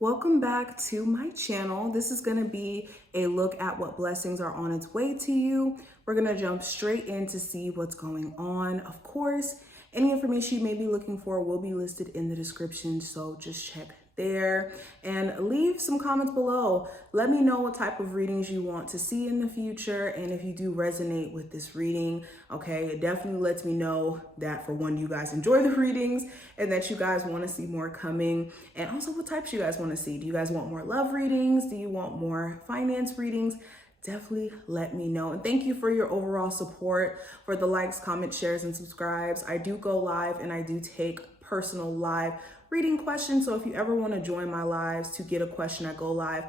Welcome back to my channel. This is going to be a look at what blessings are on its way to you. We're going to jump straight in to see what's going on. Of course, any information you may be looking for will be listed in the description, so just check there and leave some comments below. Let me know what type of readings you want to see in the future, and if you do resonate with this reading, okay, it definitely lets me know that, for one, you guys enjoy the readings and that you guys want to see more coming, and also what types you guys want to see. Do you guys want more love readings? Do you want more finance readings? Definitely let me know. And thank you for your overall support, for the likes, comments, shares, and subscribes. I do go live and I do take personal live reading questions. So if you ever want to join my lives to get a question, I go live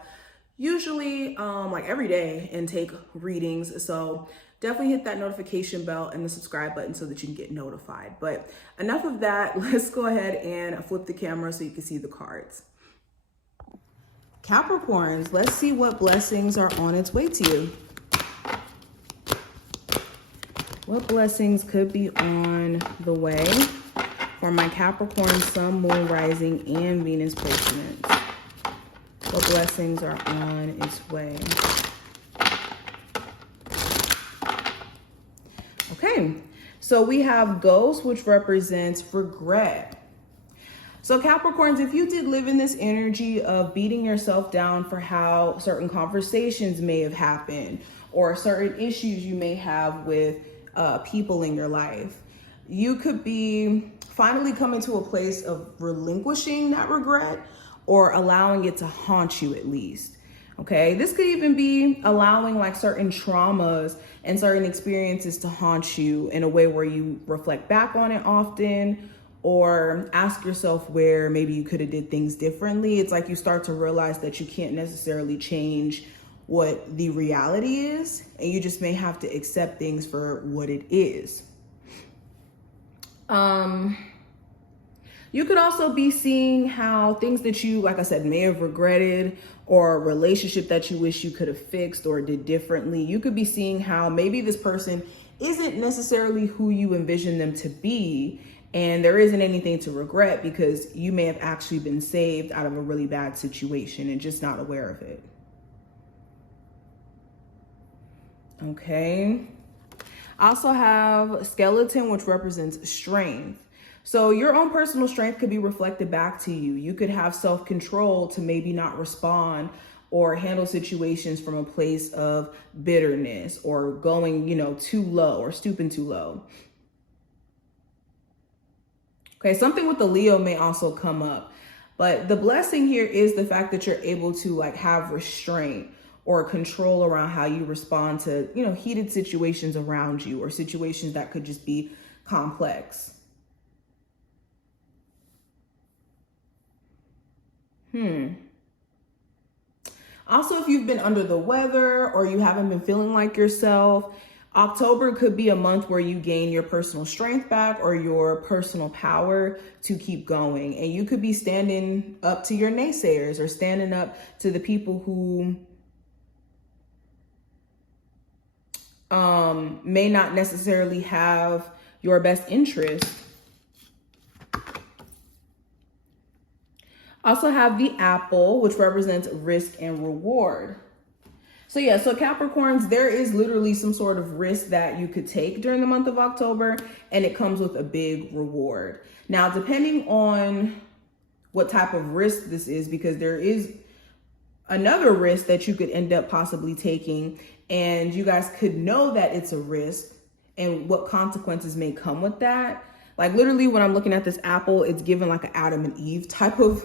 usually like every day and take readings. So definitely hit that notification bell and the subscribe button so that you can get notified. But enough of that. Let's go ahead and flip the camera so you can see the cards. Capricorns, let's see what blessings are on its way to you. What blessings could be on the way for my Capricorn Sun, Moon, Rising, and Venus placements? What blessings are on its way? Okay, so we have Ghost, which represents regret. So Capricorns, if you did live in this energy of beating yourself down for how certain conversations may have happened or certain issues you may have with people in your life, you could be finally coming to a place of relinquishing that regret or allowing it to haunt you at least. Okay, this could even be allowing like certain traumas and certain experiences to haunt you in a way where you reflect back on it often, or ask yourself where maybe you could have did things differently. It's like you start to realize that you can't necessarily change what the reality is, and you just may have to accept things for what it is. You could also be seeing how things that you, like I said, may have regretted, or a relationship that you wish you could have fixed or did differently. You could be seeing how maybe this person isn't necessarily who you envision them to be, and there isn't anything to regret because you may have actually been saved out of a really bad situation and just not aware of it. Okay. I also have Skeleton, which represents strength. So your own personal strength could be reflected back to you. You could have self-control to maybe not respond or handle situations from a place of bitterness or going, too low or stooping too low. Okay, something with the Leo may also come up, but the blessing here is the fact that you're able to like have restraint or control around how you respond to, heated situations around you or situations that could just be complex. Also, if you've been under the weather or you haven't been feeling like yourself, October could be a month where you gain your personal strength back or your personal power to keep going. And you could be standing up to your naysayers or standing up to the people who may not necessarily have your best interest. Also have the apple, which represents risk and reward. So yeah, so Capricorns, there is literally some sort of risk that you could take during the month of October, and it comes with a big reward. Now, depending on what type of risk this is, because there is another risk that you could end up possibly taking, and you guys could know that it's a risk and what consequences may come with that. Like literally when I'm looking at this apple, it's given like an Adam and Eve type of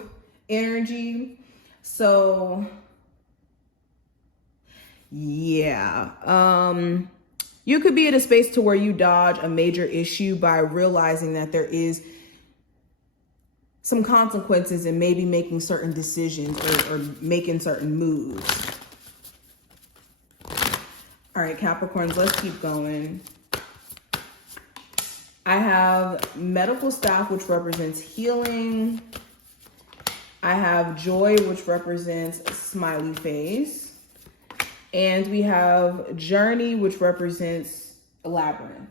energy. So yeah, you could be at a space to where you dodge a major issue by realizing that there is some consequences and maybe making certain decisions or making certain moves. All right, Capricorns, let's keep going. I have medical staff, which represents healing. I have joy, which represents smiley face. And we have journey, which represents a labyrinth.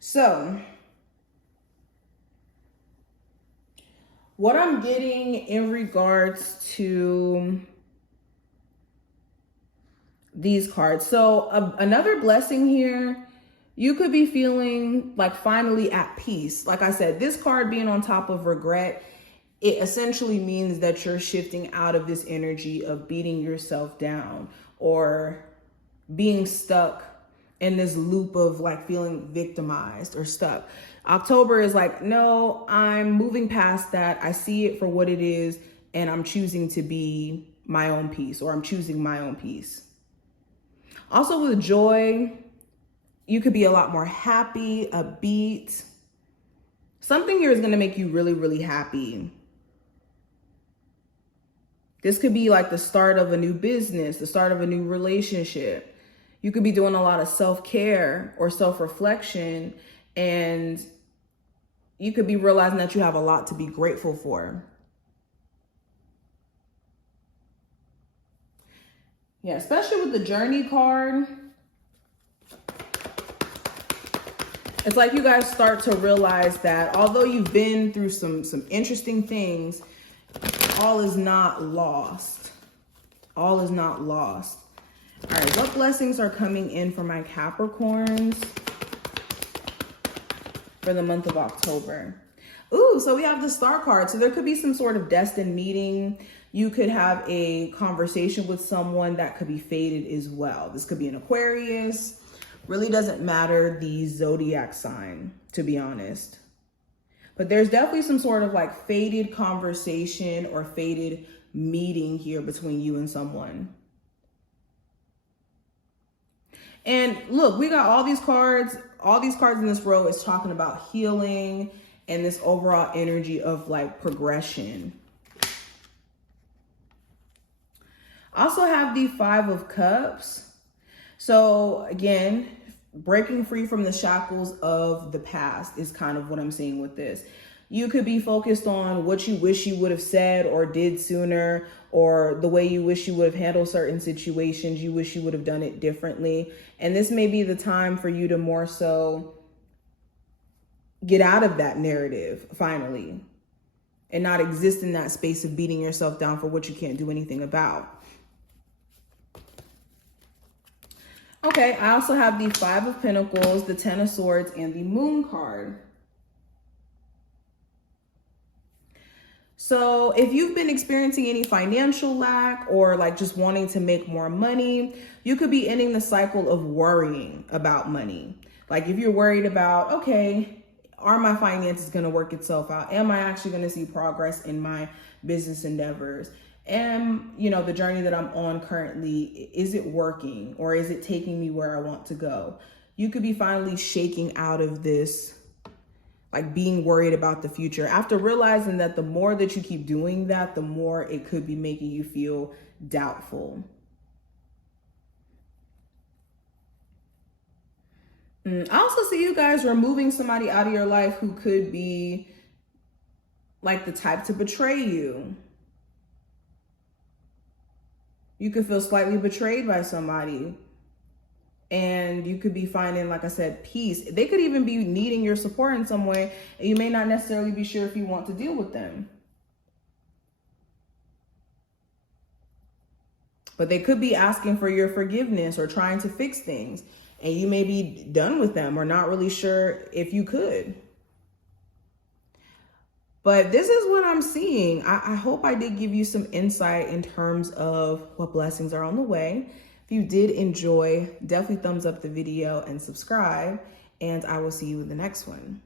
So What I'm getting in regards to these cards. So another blessing here, you could be feeling like finally at peace. Like I said, this card being on top of regret, it essentially means that you're shifting out of this energy of beating yourself down or being stuck in this loop of like feeling victimized or stuck. October is like, no, I'm moving past that. I see it for what it is, and I'm choosing to be my own peace, or I'm choosing my own peace. Also with joy, you could be a lot more happy, upbeat. Something here is going to make you really, really happy. This could be like the start of a new business, the start of a new relationship. You could be doing a lot of self-care or self-reflection, and you could be realizing that you have a lot to be grateful for. Yeah, especially with the Journey card. It's like you guys start to realize that although you've been through some interesting things, all is not lost. All is not lost. All right, what blessings are coming in for my Capricorns for the month of October? Ooh, so we have the Star card. So there could be some sort of destined meeting. You could have a conversation with someone that could be fated as well. This could be an Aquarius. Really doesn't matter the zodiac sign, to be honest. But there's definitely some sort of like fated conversation or fated meeting here between you and someone. And look, we got all these cards in this row is talking about healing and this overall energy of like progression. Also have the Five of Cups. So again, breaking free from the shackles of the past is kind of what I'm seeing with this. You could be focused on what you wish you would have said or did sooner, or the way you wish you would have handled certain situations. You wish you would have done it differently. And this may be the time for you to more so get out of that narrative finally and not exist in that space of beating yourself down for what you can't do anything about. Okay, I also have the Five of Pentacles, the Ten of Swords, and the Moon card. So if you've been experiencing any financial lack or like just wanting to make more money, you could be ending the cycle of worrying about money. Like if you're worried about, okay, are my finances going to work itself out? Am I actually going to see progress in my business endeavors? And, you know, the journey that I'm on currently, is it working or is it taking me where I want to go? You could be finally shaking out of this, like being worried about the future after realizing that the more that you keep doing that, the more it could be making you feel doubtful. I also see you guys removing somebody out of your life who could be like the type to betray you. You could feel slightly betrayed by somebody, and you could be finding, like I said, peace. They could even be needing your support in some way, and you may not necessarily be sure if you want to deal with them. But they could be asking for your forgiveness or trying to fix things, and you may be done with them or not really sure if you could. But this is what I'm seeing. I hope I did give you some insight in terms of what blessings are on the way. If you did enjoy, definitely thumbs up the video and subscribe, and I will see you in the next one.